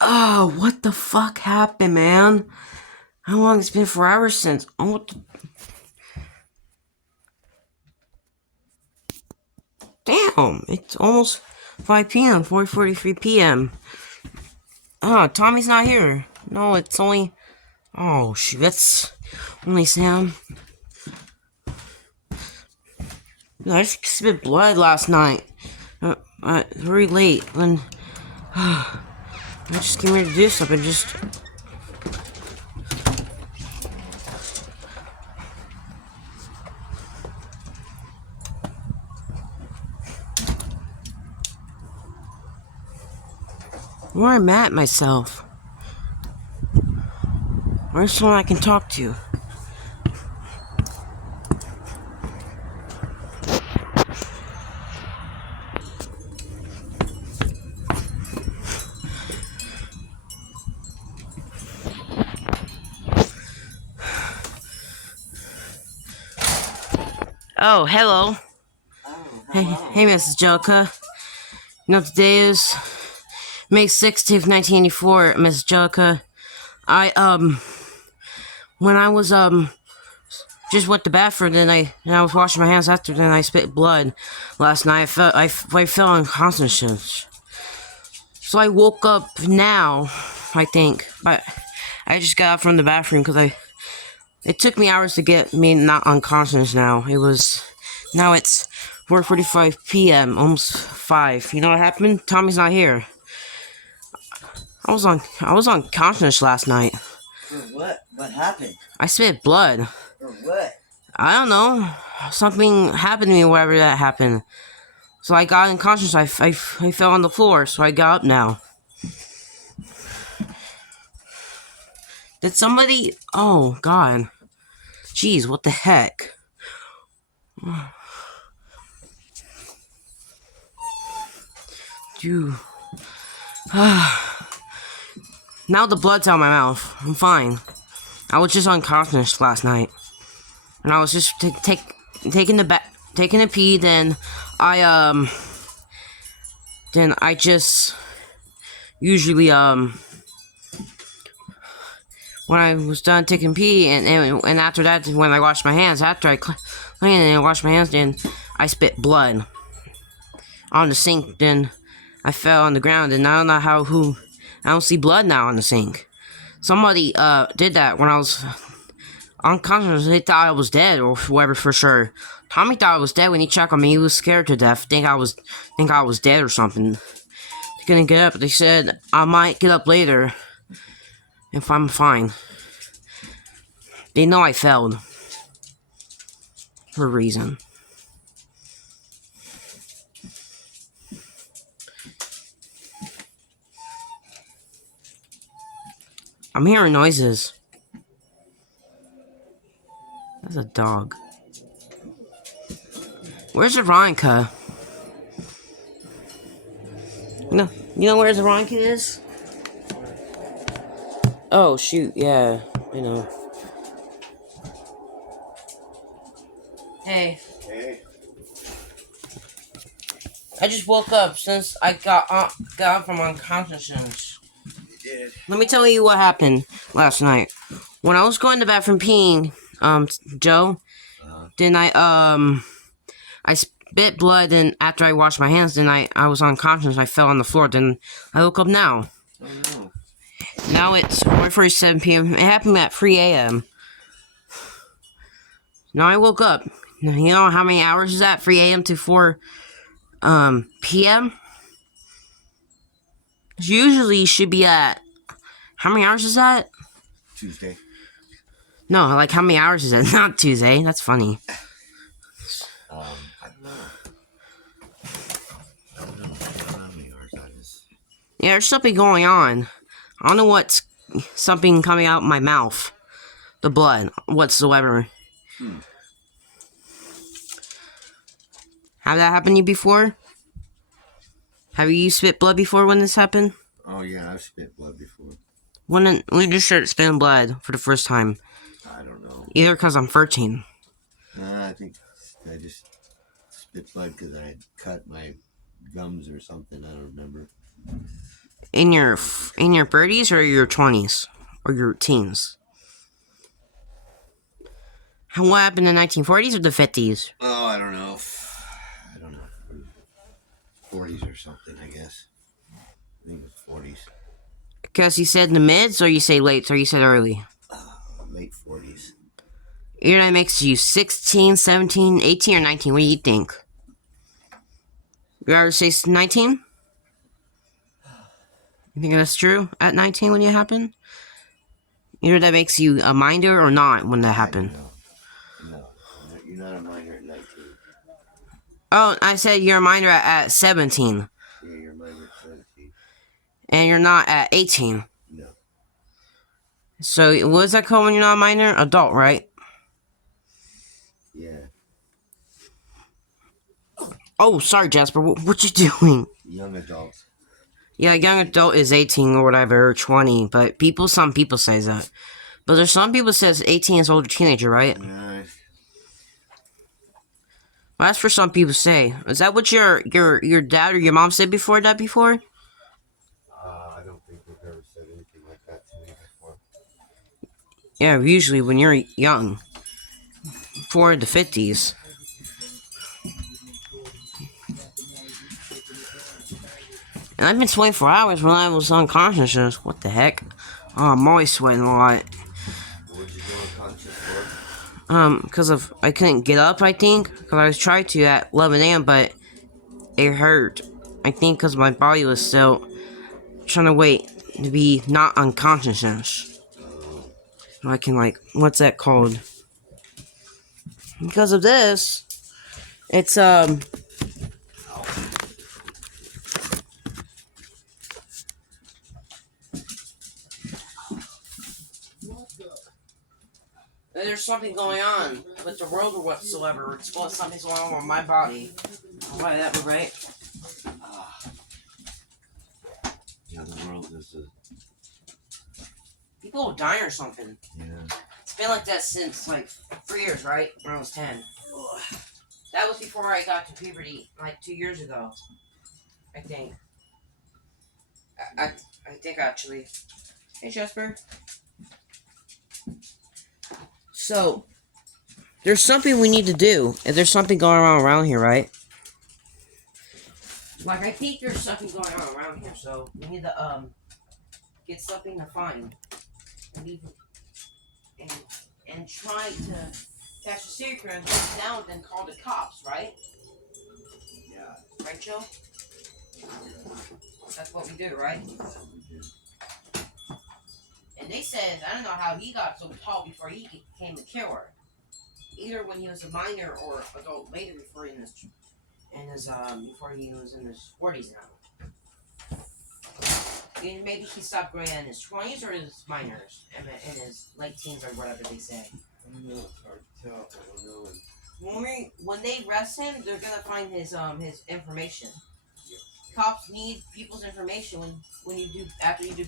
Oh, what the fuck happened, man? How long it's been 4 hours since? Oh, what the... Damn, it's almost 5 p.m., 4:43 p.m. Oh, Tommy's not here. No, it's only... Oh, shoot, that's only Sam. No, I just spit blood last night. Very late, when... I just came here to do something, just... Where I'm at myself. Where's someone I can talk to? Oh, hello. Hey, Mrs. Jellica. You know, today is May 16th, 1984, Miss Jellica. When I was, just went to the bathroom, and I was washing my hands after, then I spit blood last night. I fell unconscious. So I woke up now, I think. But I just got out from the bathroom because it took me hours to get me not unconscious now. Now it's 4:45 p.m., almost 5. You know what happened? Tommy's not here. I was unconscious last night. For what? What happened? I spit blood. For what? I don't know. Something happened to me wherever that happened. So I got unconscious. I fell on the floor, so I got up now. Did somebody... Oh, God. Jeez, what the heck? Dude. Now the blood's out of my mouth. I'm fine. I was just unconscious last night. And I was just taking a pee, then I just usually when I was done taking pee and after that, when I washed my hands, after I cleaned and washed my hands, then I spit blood on the sink. Then I fell on the ground, and I don't know I don't see blood now on the sink. Somebody did that when I was unconscious. They thought I was dead or whatever, for sure. Tommy thought I was dead when he checked on me. He was scared to death. Think I was dead or something. They couldn't get up. They said I might get up later if I'm fine. They know I failed for a reason. I'm hearing noises. That's a dog. Where's Veronica? You know where Veronica is? Oh, shoot, yeah, I know. Hey. Hey. I just woke up since I got up from unconsciousness. You did. Let me tell you what happened last night. When I was going to the bathroom peeing, Joe, then I spit blood, and after I washed my hands, then I was unconscious. I fell on the floor, then I woke up now. Oh, no. Now it's 4:47 p.m. It happened at 3 a.m. Now I woke up. You know how many hours is that? 3 a.m. to 4 p.m.? Usually should be at... How many hours is that? Tuesday. No, like how many hours is it? Not Tuesday. That's funny. I don't know. I don't know how many hours that is. Yeah, there's something going on. I don't know what's something coming out of my mouth. The blood, whatsoever. Have that happened to you before? Have you spit blood before when this happened? Oh, yeah, I've spit blood before. When did you start spitting blood for the first time? I don't know. Either because I'm 13. Nah, I think I just spit blood because I had cut my gums or something. I don't remember. In your 30s or your 20s or your teens? What happened in the 1940s or the 50s? Oh, I don't know. I don't know. 40s or something, I guess. I think it's 40s. Because you said the mids, or you say late, or you said early? Late 40s. Either that makes you 16, 17, 18, or 19. What do you think? You ever say 19? You think that's true? At 19 when it happened? Either that makes you a minder or not when that happened. No. You're not a minor at 19. Oh, I said you're a minor at 17. Yeah, you're a minor at 17. And you're not at 18. No. So, what is that called when you're not a minor? Adult, right? Yeah. Oh, sorry, Jasper. What you doing? Young adults. Yeah, young adult is 18 or whatever, or 20. But some people say that. But there's some people says 18 is older teenager, right? Nah. Well, that's for some people say. Is that what your dad or your mom said before that before? I don't think they've ever said anything like that to me before. Yeah, usually when you're young. For the 50s. And I've been sweating for hours when I was unconscious. What the heck? Oh, I'm always sweating a lot. What did you go unconscious for? Because of I couldn't get up, I think. Because I was trying to at 11 a.m., but it hurt. I think because my body was still trying to wait to be not unconscious. So I can, like, what's that called? Because of this, it's, there's something going on with the world or whatsoever. It's something's going on with my body. Why that be right? Yeah, the world is People will die or something. Yeah. It's been like that since like 3 years, right? When I was 10. That was before I got to puberty, like 2 years ago. I think. I think actually. Hey, Jasper. So, there's something we need to do. If there's something going on around here, right? Like, I think there's something going on around here, so we need to, get something to find. And try to catch a serial killer and take it down, then call the cops, right? Yeah. Right, Joe? That's what we do, right? And they said, I don't know how he got so tall before he became a killer. Either when he was a minor or adult later before he was in his 40s now. And maybe he stopped growing in his 20s or his minors, in his late teens or whatever they say. I don't know, it's hard to tell. I don't know. When they arrest him, they're gonna find his information. Cops need people's information when you do after you do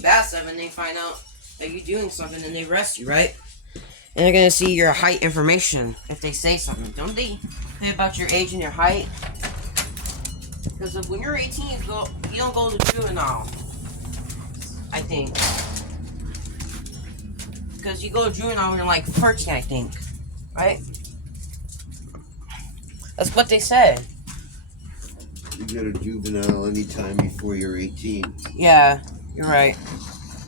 bad stuff and they find out that you're doing something and they arrest you, right? And they're gonna see your height information if they say something. Don't they say about your age and your height? Because when you're 18, you don't go to juvenile. I think. Because you go to juvenile when you're like 13, I think. Right? That's what they said. You go to juvenile anytime before you're 18. Yeah, you're right.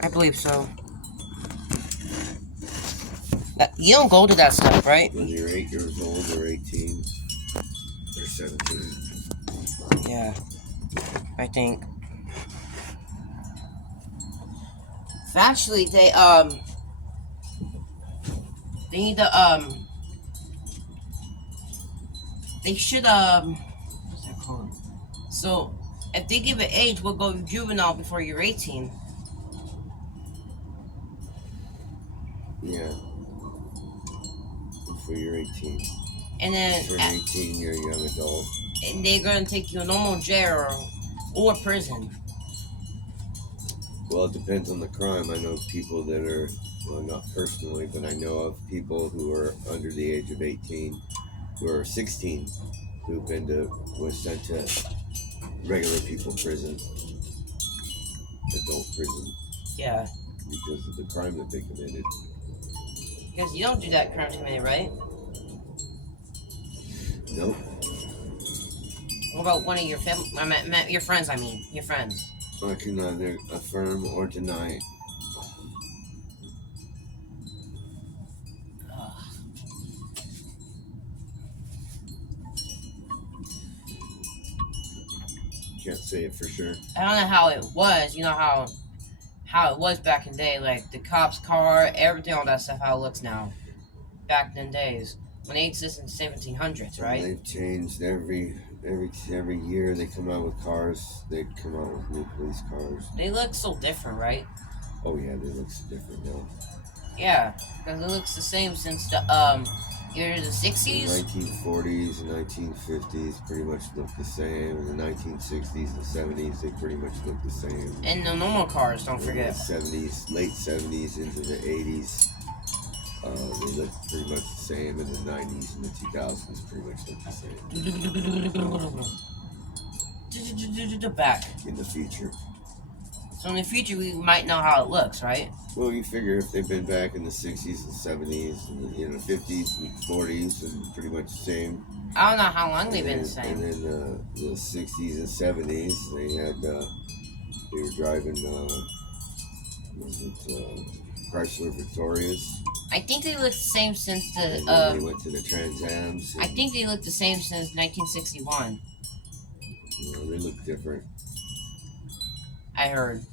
I believe so. You don't go to that stuff, right? When you're 8 years old or 18 or 17. Yeah, I think. Actually, they need to, they should, what's that called? So, if they give an age, we'll go juvenile before you're 18. Yeah. Before you're 18. And then, Before you're 18, you're a young adult. And they're gonna take you to normal jail or prison. Well, it depends on the crime. I know people that are, well, not personally, but I know of people who are under the age of 18, who are 16, who've was sent to regular people prison. prison Yeah. because of the crime that they committed. Because you don't do that crime to me, right? Nope. What about one of your your friends, I mean. Your friends. I can neither affirm or deny. Ugh. Can't say it for sure. I don't know how it was. You know how it was back in the day, like the cop's car, everything, all that stuff, how it looks now. Back in the days. When they existed in the 1700s, right? They've changed every year. They come out with cars. They come out with new police cars. They look so different, right? Oh yeah, they look so different now. Yeah, because it looks the same since the either the 60s. The 1940s and 1950s pretty much look the same. In the 1960s and 70s, they pretty much look the same. And the normal cars, don't forget. The 70s, late 70s into the 80s, they look pretty much the same. In the 90s and the 2000s, pretty much look the same. Back. In the future. So in the future, we might know how it looks, right? Well, you figure if they've been back in the 60s and 70s and the 50s and 40s and pretty much the same. I don't know how long they've been the same. And then the 60s and 70s, they had they were driving Chrysler Victorias. I think they look the same since the And then they went to the Trans Ams. I think they look the same since 1961. They look different. I heard.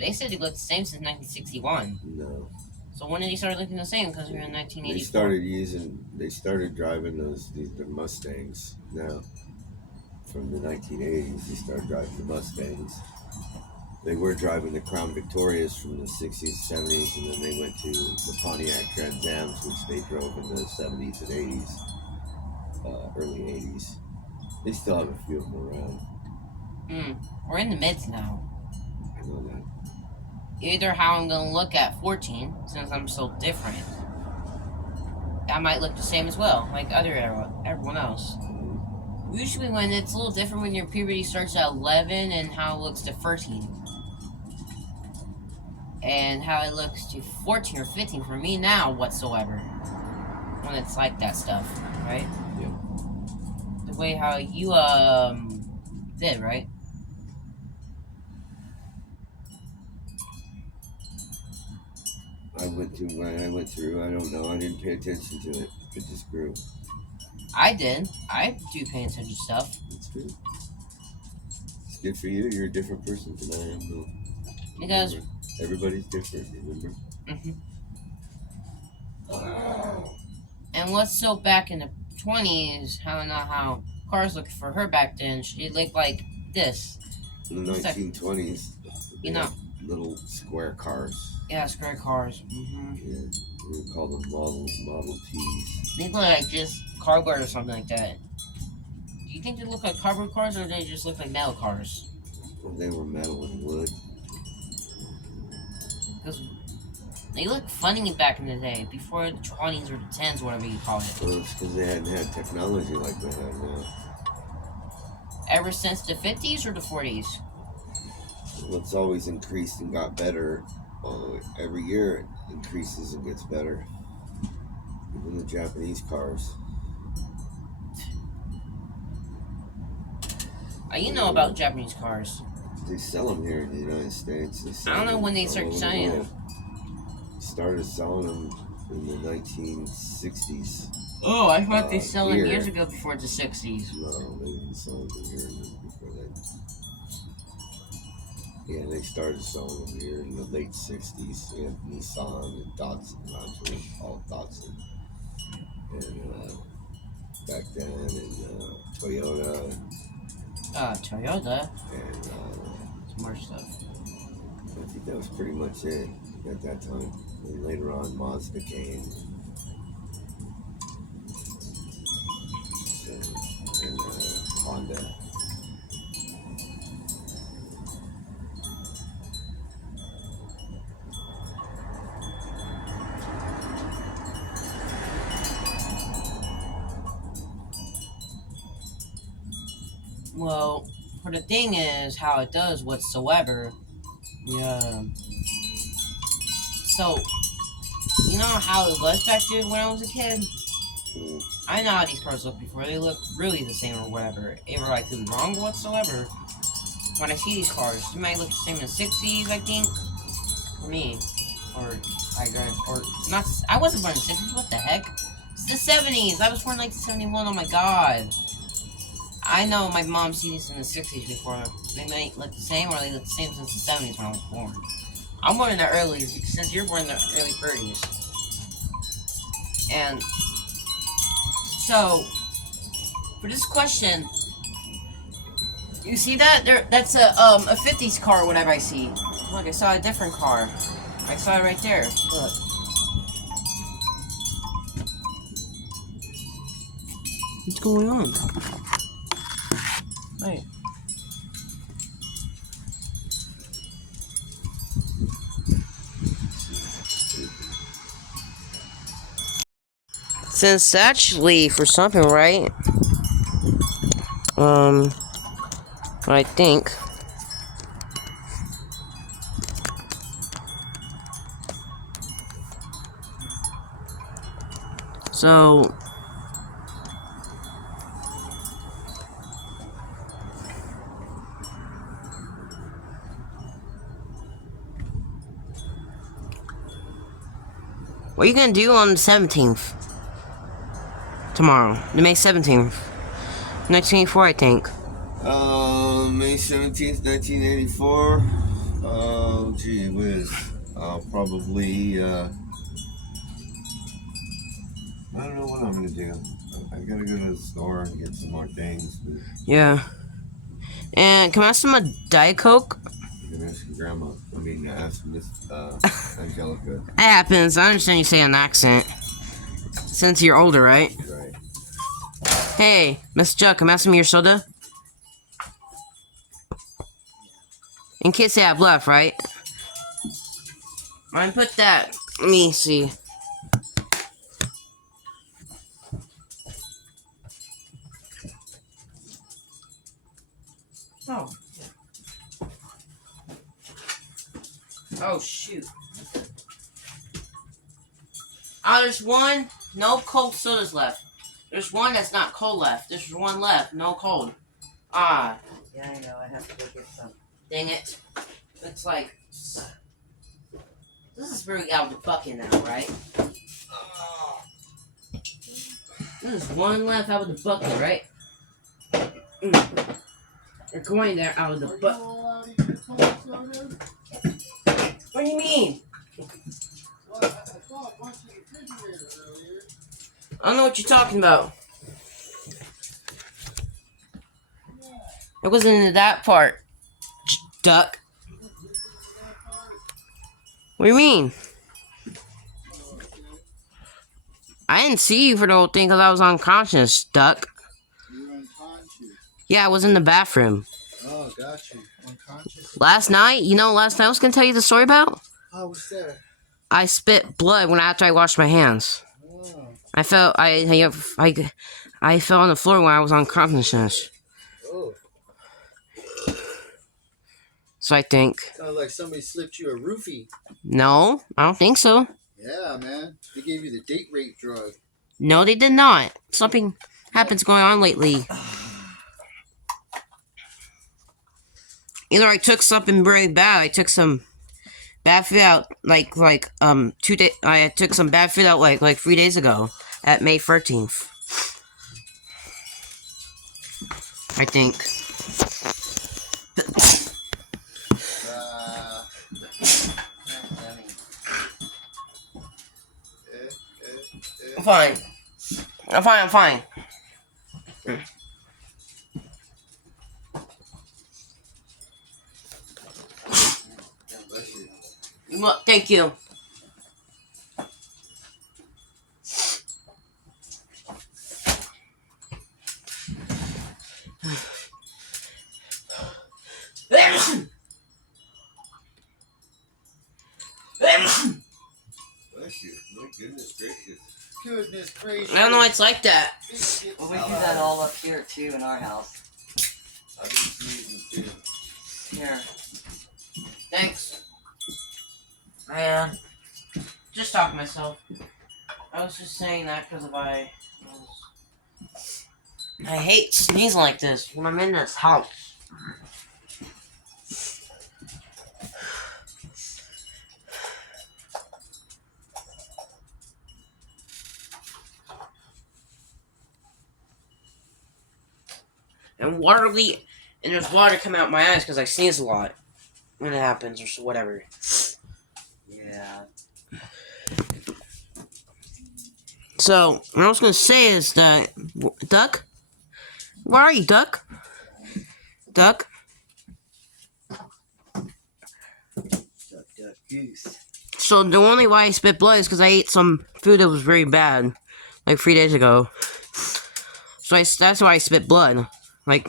They said they looked the same since 1961. No. So when did they start looking the same? Because we were in 1984. They started driving the Mustangs now. From the 1980s, they started driving the Mustangs. They were driving the Crown Victorias from the 60s, 70s, and then they went to the Pontiac Trans Ams, which they drove in the 70s and 80s, early 80s. They still have a few of them around. We're in the mids now. I know that. Either how I'm going to look at 14, since I'm so different. I might look the same as well, like everyone else. Usually when it's a little different when your puberty starts at 11 and how it looks to 13. And how it looks to 14 or 15 for me now whatsoever. When it's like that stuff, right? Yeah. The way how you, did, right? I went through, I don't know, I didn't pay attention to it. It just grew. I did. I do pay attention to stuff. It's good. It's good for you. You're a different person than I am, though. Because everybody's different, remember? And what's so back in the 20s, how cars looked for her back then, she looked like this. In the 1920s, you know, little square cars. Yeah, square cars. Yeah, we would call them Model Ts. They look like just cardboard or something like that. Do you think they look like cardboard cars or they just look like metal cars? Well, they were metal and wood. Because they look funny back in the day, before the 20s or the 10s, whatever you call it. Well, it's because they hadn't had technology like they have now. Ever since the 50s or the 40s? Well, it's always increased and got better. Every year it increases and gets better. Even the Japanese cars. You know about Japanese cars. They sell them here in the United States. I don't know when they start selling them. Started selling them in the 1960s. Oh, I thought they sold them here. years ago before the 60s. No, they didn't sell them here before that. Yeah, they started selling them here in the late 60s. They had Nissan and Datsun, actually, all Datsun. And back then, and Toyota. Toyota? And some more stuff. I think that was pretty much it at that time. And later on, Mazda came. And Honda. Well, for the thing is, how it does whatsoever, Yeah. So, you know how it was back then when I was a kid? I know how these cars look before. They look really the same or whatever. Either I could be wrong whatsoever. When I see these cars, they might look the same in the 60s, I think. For me. Or not. I wasn't born in the 60s. What the heck? It's the 70s. I was born like 71. Oh my god. I know my mom seen these in the 60s before. They might look the same, or they look the same since the 70s when I was born. I'm born in the early, since you're born in the early 30s. And so, for this question, you see that? That's a 50s car, whatever I see. Look, I saw a different car. I saw it right there. Look. What's going on? Wait. Since actually for something, right? I think. So. What are you gonna do on the 17th? Tomorrow. The May 17th. 1984, I think. May 17th, 1984. Oh, gee whiz. I'll probably, I don't know what I'm gonna do. I gotta go to the store and get some more things. But Yeah. And can I have some Diet Coke? I'm gonna ask your grandma. Ask Miss, Angelica. That happens. I understand you say an accent. Since you're older, right? Right. Hey, Miss Chuck, I'm asking me your soda. In case they have left, right? I put that. Let me see. Oh. Oh, shoot. Oh, there's one. No cold sodas left. There's one that's not cold left. There's one left. No cold. Ah. Yeah, I know. I have to go get some. Dang it. It's like... This is really out of the bucket now, right? Oh. There's one left out of the bucket, right? They're going there out of the bucket. What do you mean? I don't know what you're talking about. It wasn't into that part. Duck. What do you mean? I didn't see you for the whole thing because I was unconscious, Duck. You were unconscious. Yeah, I was in the bathroom. Oh, got you. Unconscious. Last night, last night I was going to tell you the story about? Oh, what's that? I spit blood after I washed my hands. Oh. I fell on the floor when I was unconscious. Oh. So I think. Sounds like somebody slipped you a roofie. No, I don't think so. Yeah, man. They gave you the date rape drug. No, they did not. Something happens going on lately. Either I took something really bad. I took some bad food out I took some bad food out like 3 days ago at May 13th. I think. I'm fine. I'm fine. Well, thank you. Bless you. My goodness gracious. Goodness gracious. I don't know why it's like that. Well, we do that all up here, too, in our house. I've been sneezing too. Here. Thanks. I just talking to myself. I was just saying that because I hate sneezing like this when I'm in this house. And there's water coming out my eyes because I sneeze a lot when it happens or whatever. Yeah. So, what I was gonna say is that Duck? Where are you, Duck? Duck? Duck, goose. So the only why I spit blood is because I ate some food that was very bad, like 3 days ago. So that's why I spit blood, like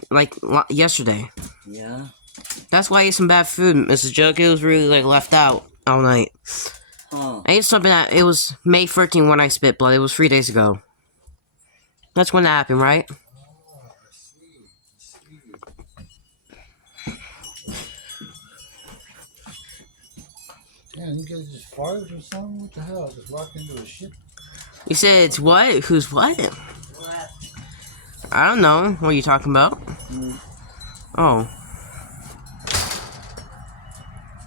yesterday. Yeah. That's why I ate some bad food, Mrs. Jug. It was really like left out all night. Huh. I ate something that it was May 13th when I spit blood. It was 3 days ago. That's when that happened, right? Man, you guys just farted or something? What the hell? Just walked into a ship. You said it's what? Who's what? What? I don't know. What are you talking about? Oh.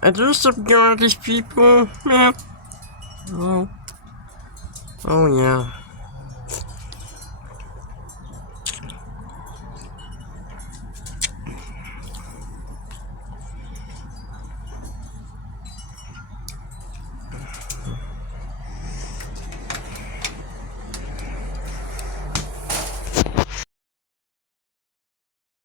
Are there some garbage people? Yeah. Oh. Oh, yeah.